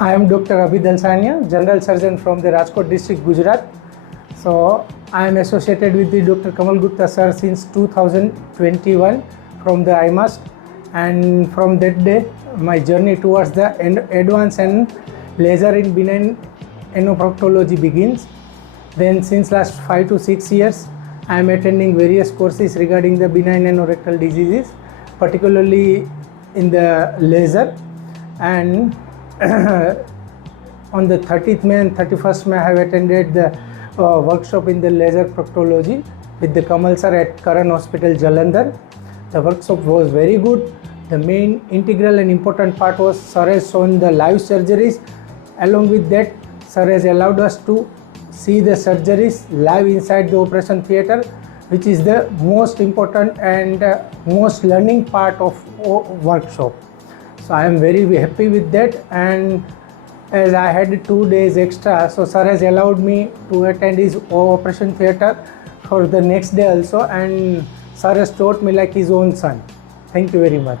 I am Dr. Abhi Dalsania, General Surgeon from the Rajkot district, Gujarat. So I am associated with the Dr. Kamal Gupta sir since 2021 from the IMAST, and from that day my journey towards the advance and laser in benign anoproctology begins. Then since last 5 to 6 years I am attending various courses regarding the benign anorectal diseases, particularly in the laser, and on the 30th May and 31st May I have attended the workshop in the laser proctology with the Kamal sir at Karan Hospital, Jalandhar. The workshop was very good. The main integral and important part was sir has shown the live surgeries. Along with that, sir has allowed us to see the surgeries live inside the operation theatre, which is the most important and most learning part of workshop. So I am very happy with that, and as I had 2 days extra, so sir has allowed me to attend his operation theatre for the next day also, and sir has taught me like his own son. Thank you very much.